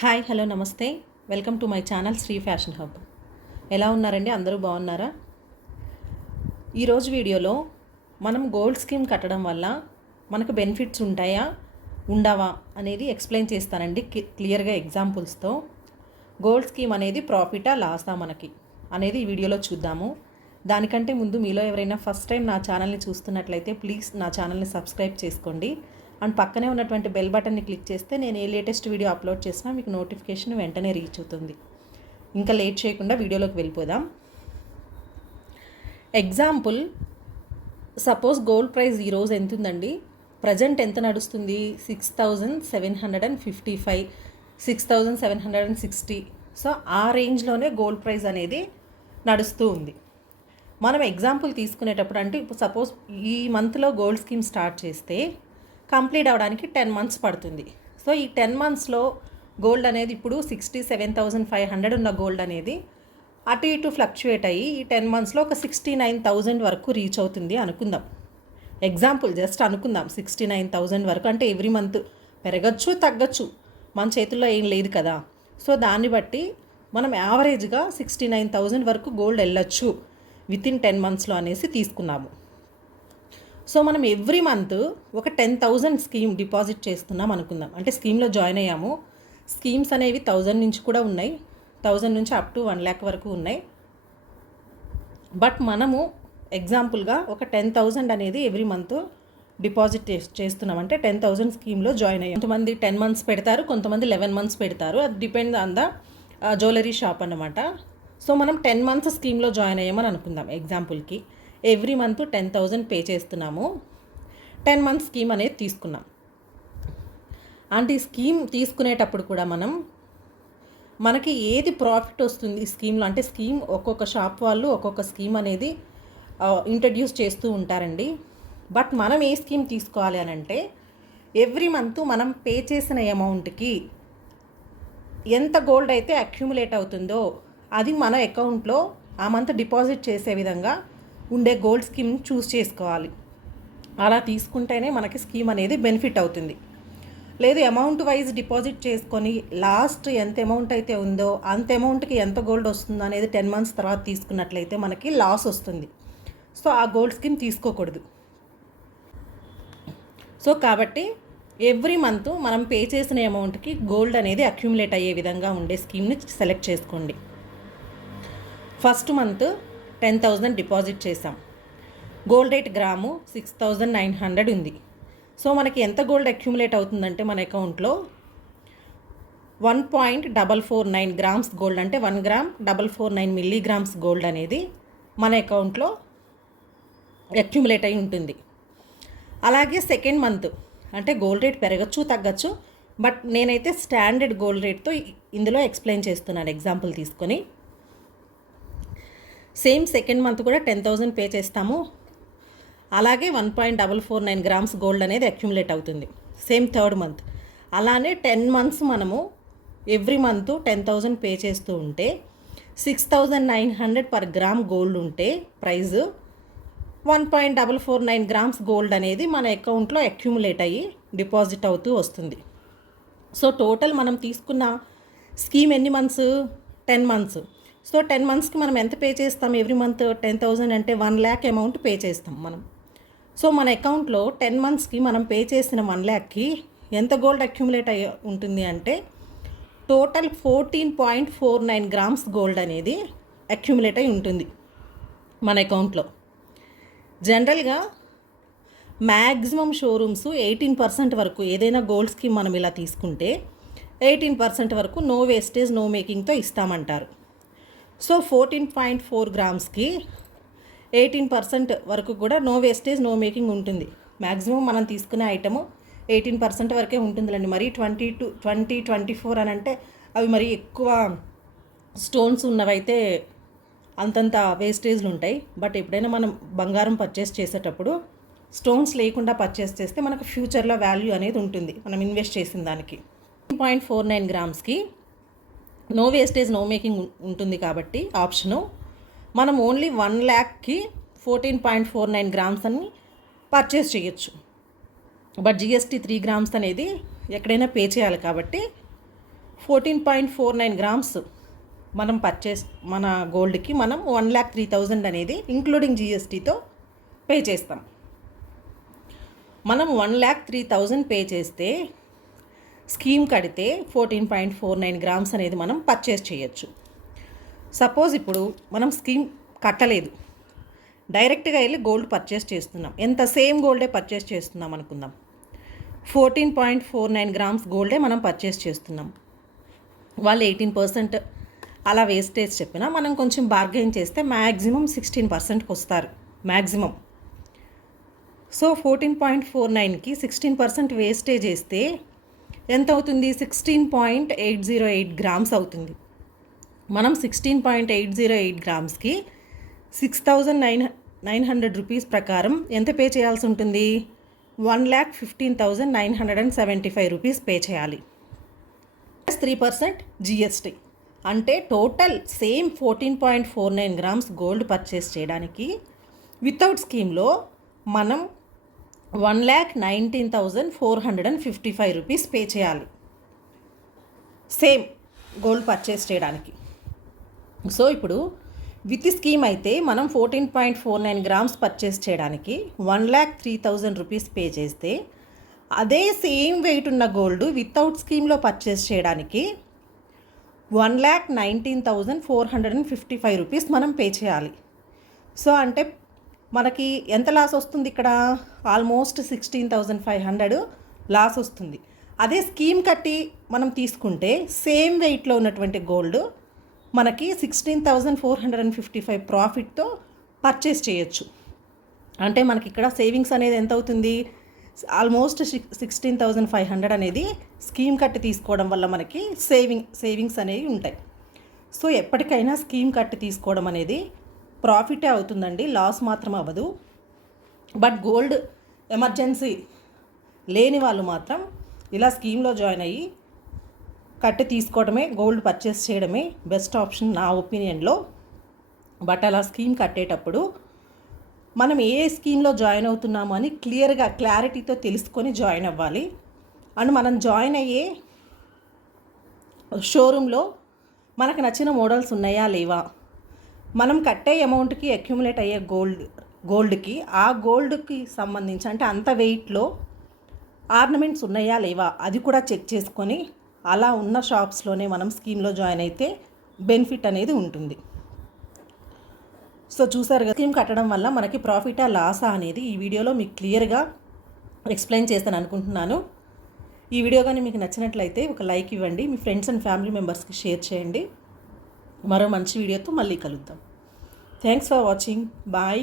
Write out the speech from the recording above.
Hi hello నమస్తే welcome to my channel Shri fashion hub. ఎలా ఉన్నారండి? అందరూ బాగున్నారా? ఈరోజు వీడియోలో మనం గోల్డ్ స్కీమ్ కట్టడం వల్ల మనకు బెనిఫిట్స్ ఉంటాయా ఉండవా అనేది ఎక్స్ప్లెయిన్ చేస్తానండి క్లియర్గా ఎగ్జాంపుల్స్తో. గోల్డ్ స్కీమ్ అనేది ప్రాఫిటా లాసా మనకి అనేది ఈ వీడియోలో చూద్దాము. దానికంటే ముందు మీలో ఎవరైనా ఫస్ట్ టైం నా ఛానల్ని చూస్తున్నట్లయితే ప్లీజ్ నా ఛానల్ని సబ్స్క్రైబ్ చేసుకోండి. అండ్ పక్కనే ఉన్నటువంటి బెల్ బటన్ని క్లిక్ చేస్తే నేను ఏ లేటెస్ట్ వీడియో అప్లోడ్ చేసినా మీకు నోటిఫికేషన్ వెంటనే రీచ్ అవుతుంది. ఇంకా లేట్ చేయకుండా వీడియోలోకి వెళ్ళిపోదాం. ఎగ్జాంపుల్, సపోజ్ గోల్డ్ ప్రైస్ ఈరోజు ఎంత ఉందండి? ప్రజెంట్ ఎంత నడుస్తుంది? 6755, 6760. సో ఆ రేంజ్లోనే గోల్డ్ ప్రైస్ అనేది నడుస్తూ ఉంది. మనం ఎగ్జాంపుల్ తీసుకునేటప్పుడు అంటే ఇప్పుడు సపోజ్ ఈ మంత్లో గోల్డ్ స్కీమ్ స్టార్ట్ చేస్తే కంప్లీట్ అవ్వడానికి 10 మంత్స్ పడుతుంది. సో ఈ 10 మంత్స్లో గోల్డ్ అనేది ఇప్పుడు 67,500 ఉన్న గోల్డ్ అనేది అటు ఇటు ఫ్లక్చువేట్ అయ్యి ఈ 10 మంత్స్లో ఒక 69,000 వరకు రీచ్ అవుతుంది అనుకుందాం. ఎగ్జాంపుల్ జస్ట్ అనుకుందాం, 69,000 వరకు. అంటే ఎవ్రీ మంత్ పెరగచ్చు తగ్గచ్చు, మన చేతుల్లో ఏం లేదు కదా. సో దాన్ని బట్టి మనం యావరేజ్గా 69,000 వరకు గోల్డ్ వెళ్ళొచ్చు వితిన్ 10 మంత్స్లో అనేసి తీసుకున్నాము. సో మనం ఎవ్రీ మంత్ ఒక 10,000 స్కీమ్ డిపాజిట్ చేస్తున్నాం అనుకుందాం. అంటే స్కీమ్లో జాయిన్ అయ్యాము. స్కీమ్స్ అనేవి 1000 నుంచి కూడా ఉన్నాయి, 1000 నుంచి అప్ టు 1 lakh వరకు ఉన్నాయి. బట్ మనము ఎగ్జాంపుల్గా ఒక 10,000 అనేది ఎవ్రీ మంత్ డిపాజిట్ చేస్తున్నాం. అంటే 10,000 స్కీమ్లో జాయిన్ అయ్యాం. కొంతమంది 10 మంత్స్ పెడతారు, కొంతమంది 11 మంత్స్ పెడతారు. అది depend on the jewellery shop అన్నమాట. సో మనం 10 మంత్స్ స్కీమ్లో జాయిన్ అయ్యామని అనుకుందాం. ఎగ్జాంపుల్కి ఎవ్రీ మంత్ 10,000 పే చేస్తున్నాము. 10 మంత్స్ స్కీమ్ అనేది తీసుకున్నాం. అంటే ఈ స్కీమ్ తీసుకునేటప్పుడు కూడా మనకి ఏది ప్రాఫిట్ వస్తుంది ఈ స్కీమ్లో అంటే స్కీమ్ ఒక్కొక్క షాప్ వాళ్ళు ఒక్కొక్క స్కీమ్ అనేది ఇంట్రడ్యూస్ చేస్తూ ఉంటారండి. బట్ మనం ఏ స్కీమ్ తీసుకోవాలి అని అంటే ఎవ్రీ మంత్ మనం పే చేసిన అమౌంట్కి ఎంత గోల్డ్ అయితే అక్యుములేట్ అవుతుందో అది మన అకౌంట్లో ఆ మంత్ డిపాజిట్ చేసే విధంగా ఉండే గోల్డ్ స్కీమ్ చూస్ చేసుకోవాలి. అలా తీసుకుంటేనే మనకి స్కీమ్ అనేది బెనిఫిట్ అవుతుంది. లేదు అమౌంట్ వైజ్ డిపాజిట్ చేసుకొని లాస్ట్ ఎంత అమౌంట్ అయితే ఉందో అంత అమౌంట్కి ఎంత గోల్డ్ వస్తుందో అనేది 10 మంత్స్ తర్వాత తీసుకున్నట్లయితే మనకి లాస్ వస్తుంది. సో ఆ గోల్డ్ స్కీమ్ తీసుకోకూడదు. సో కాబట్టి ఎవ్రీ మంత్ మనం పే చేసిన అమౌంట్కి గోల్డ్ అనేది అక్యుములేట్ అయ్యే విధంగా ఉండే స్కీమ్ని సెలెక్ట్ చేసుకోండి. ఫస్ట్ మంత్ 10,000 డిపాజిట్ చేసాం. గోల్డ్ రేట్ గ్రాము 6,900 ఉంది. సో మనకి ఎంత గోల్డ్ అక్యుములేట్ అవుతుందంటే మన అకౌంట్లో 1.449 గ్రామ్స్ గోల్డ్, అంటే 1 గ్రామ్ 449 మిల్లీగ్రామ్స్ గోల్డ్ అనేది మన అకౌంట్లో అక్యుములేట్ అయి ఉంటుంది. అలాగే సెకండ్ మంత్ అంటే గోల్డ్ రేట్ పెరగచ్చు తగ్గచ్చు, బట్ నేనైతే స్టాండర్డ్ గోల్డ్ రేట్తో ఇందులో ఎక్స్ప్లెయిన్ చేస్తున్నాను ఎగ్జాంపుల్ తీసుకొని. సేమ్ సెకండ్ మంత్ కూడా 10,000 పే చేస్తాము. అలాగే 1.449 గ్రామ్స్ గోల్డ్ అనేది అక్యుములేట్ అవుతుంది. సేమ్ థర్డ్ మంత్ అలానే 10 మంత్స్ మనము ఎవ్రీ మంత్ 10,000 పే చేస్తూ ఉంటే 6,900 పర్ గ్రామ్ గోల్డ్ ఉంటే ప్రైజ్ 1.449 గ్రామ్స్ గోల్డ్ అనేది మన అకౌంట్లో అక్యుములేట్ అయ్యి డిపాజిట్ అవుతూ వస్తుంది. సో టోటల్ మనం తీసుకున్న స్కీమ్ ఎన్ని మంత్స్? 10 మంత్స్. సో 10 మంత్స్కి మనం ఎంత పే చేస్తాం? ఎవ్రీ మంత్ 10,000 అంటే 1 lakh అమౌంట్ పే చేస్తాం మనం. సో మన అకౌంట్లో 10 మంత్స్కి మనం పే చేసిన 1 lakh ఎంత గోల్డ్ అక్యుములేట్ అయ్యి ఉంటుంది అంటే టోటల్ 14.49 గ్రామ్స్ గోల్డ్ అనేది అక్యుములేట్ అయి ఉంటుంది మన అకౌంట్లో. జనరల్గా మ్యాక్సిమం షోరూమ్స్ 18% వరకు ఏదైనా గోల్డ్ స్కీమ్ మనం ఇలా తీసుకుంటే 18% వరకు నో వేస్టేజ్ నో మేకింగ్తో ఇస్తామంటారు. సో 14.4 గ్రామ్స్కి 18% వరకు కూడా నో వేస్టేజ్ నో మేకింగ్ ఉంటుంది. మ్యాక్సిమం మనం తీసుకునే ఐటము 18% వరకే ఉంటుందిలేండి. మరి 24 అని అంటే అవి మరి ఎక్కువ స్టోన్స్ ఉన్నవైతే అంతంత వేస్టేజ్లు ఉంటాయి. బట్ ఎప్పుడైనా మనం బంగారం పర్చేస్ చేసేటప్పుడు స్టోన్స్ లేకుండా పర్చేస్ చేస్తే మనకు ఫ్యూచర్లో వాల్యూ అనేది ఉంటుంది మనం ఇన్వెస్ట్ చేసిన దానికి. 0.49 గ్రామ్స్కి నో వేస్టేజ్ నో మేకింగ్ ఉంటుంది కాబట్టి ఆప్షను మనం ఓన్లీ 1 lakhకి 14.49 గ్రామ్స్ అని పర్చేస్ చేయొచ్చు. బట్ జిఎస్టీ 3 గ్రామ్స్ అనేది ఎక్కడైనా పే చేయాలి కాబట్టి 14.49 గ్రామ్స్ మనం మన గోల్డ్కి మనం 1,03,000 అనేది ఇంక్లూడింగ్ జిఎస్టీతో పే చేస్తాం. మనం 1,03,000 పే చేస్తే స్కీమ్ కడితే 14.49 గ్రామ్స్ అనేది మనం పర్చేస్ చేయొచ్చు. సపోజ్ ఇప్పుడు మనం స్కీమ్ కట్టలేదు, డైరెక్ట్గా వెళ్ళి గోల్డ్ పర్చేస్ చేస్తున్నాం. ఎంత సేమ్ గోల్డే పర్చేస్ చేస్తున్నాం అనుకుందాం. 14.49 గ్రామ్స్ గోల్డే మనం పర్చేస్ చేస్తున్నాం. వాళ్ళు 18% అలా వేస్టేజ్ చెప్పినా మనం కొంచెం బార్గెయిన్ చేస్తే మ్యాక్సిమం 16%కి వస్తారు మ్యాక్సిమం. సో 14.49కి 16% వేస్టేజ్ వేస్తే ఎంత అవుతుంది? 16.808 గ్రామ్స్ అవుతుంది. మనం 16.808 గ్రామ్స్కి 6,900 రూపీస్ ప్రకారం ఎంత పే చేయాల్సి ఉంటుంది? 1,15,975 రూపీస్ పే చేయాలి. 3% జిఎస్టీ. అంటే total same 14.49 grams gold purchase చేయడానికి వితౌట్ స్కీమ్లో మనం 1,19,455 రూపీస్ పే చేయాలి సేమ్ గోల్డ్ పర్చేస్ చేయడానికి. సో ఇప్పుడు విత్ స్కీమ్ అయితే మనం 14.49 గ్రామ్స్ పర్చేస్ చేయడానికి 1,03,000 రూపీస్ పే చేస్తే, అదే సేమ్ వెయిట్ ఉన్న గోల్డ్ వితౌట్ స్కీమ్లో పర్చేస్ చేయడానికి 1,19,455 రూపీస్ మనం పే చేయాలి. సో అంటే మనకి ఎంత లాస్ వస్తుంది ఇక్కడ? ఆల్మోస్ట్ 16,500 లాస్ వస్తుంది. అదే స్కీమ్ కట్టి మనం తీసుకుంటే సేమ్ వెయిట్లో ఉన్నటువంటి గోల్డ్ మనకి 16,455 ప్రాఫిట్తో పర్చేస్ చేయొచ్చు. అంటే మనకి ఇక్కడ సేవింగ్స్ అనేది ఎంత అవుతుంది? ఆల్మోస్ట్ 16,500 అనేది స్కీమ్ కట్టి తీసుకోవడం వల్ల మనకి సేవింగ్స్ అనేవి ఉంటాయి. సో ఎప్పటికైనా స్కీమ్ కట్టి తీసుకోవడం అనేది ప్రాఫిటే అవుతుందండి, లాస్ మాత్రం అవ్వదు. బట్ గోల్డ్ ఎమర్జెన్సీ లేని వాళ్ళు మాత్రం ఇలా స్కీమ్లో జాయిన్ అయ్యి కట్టి తీసుకోవడమే, గోల్డ్ పర్చేస్ చేయడమే బెస్ట్ ఆప్షన్ నా ఒపీనియన్లో. బట్ అలా స్కీమ్ కట్టేటప్పుడు మనం ఏ స్కీమ్లో జాయిన్ అవుతున్నామో అని క్లారిటీతో తెలుసుకొని జాయిన్ అవ్వాలి. అండ్ మనం జాయిన్ అయ్యే షోరూంలో మనకు నచ్చిన మోడల్స్ ఉన్నాయా లేవా, మనం కట్టే అమౌంట్కి అక్యుములేట్ అయ్యే గోల్డ్కి ఆ గోల్డ్కి సంబంధించి అంటే అంత వెయిట్లో ఆర్నమెంట్స్ ఉన్నాయా లేవా అది కూడా చెక్ చేసుకొని అలా ఉన్న షాప్స్లోనే మనం స్కీమ్లో జాయిన్ అయితే బెనిఫిట్ అనేది ఉంటుంది. సో చూసారు కదా, స్కీమ్ కట్టడం వల్ల మనకి ప్రాఫిటా లాసా అనేది ఈ వీడియోలో మీకు క్లియర్గా ఎక్స్ప్లెయిన్ చేస్తాను అనుకుంటున్నాను. ఈ వీడియో కానీ మీకు నచ్చినట్లయితే ఒక లైక్ ఇవ్వండి, మీ ఫ్రెండ్స్ అండ్ ఫ్యామిలీ మెంబర్స్కి షేర్ చేయండి. మరో మంచి వీడియోతో మళ్ళీ కలుద్దాం. Thanks for watching. బాయ్.